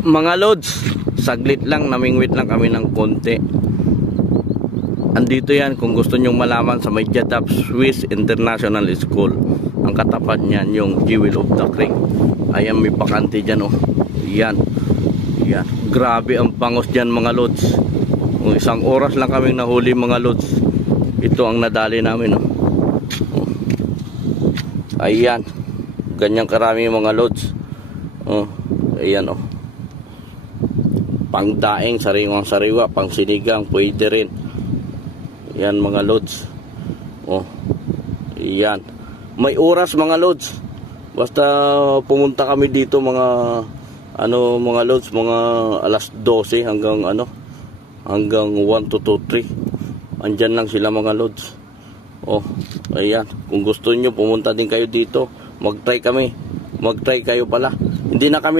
Mga lods, saglit lang, namingwit lang kami ng konti. Andito yan kung gusto nyong malaman sa may Jadab Swiss International School. Ang katapat niyan yung Jewel of the Creek. Ayan, may bakante dyan oh. Yan. Yan. Grabe ang pangos dyan mga lods. Kung isang oras lang kaming nahuli mga lods, ito ang nadali namin oh. Ayan. Ganyang karami mga lods. Oh. Ayan oh. Pangdaing, sariwang sariwa, pang sinigang, pwede rin. Yan mga lods. Oh. Yan. May oras mga lods. Basta pumunta kami dito mga mga lods, mga alas 12 hanggang hanggang 1 to 2, 3. Andyan lang sila mga lods. Oh, ayan. Kung gusto niyo pumunta din kayo dito, mag-try kami. Mag-try kayo pala. Hindi na kami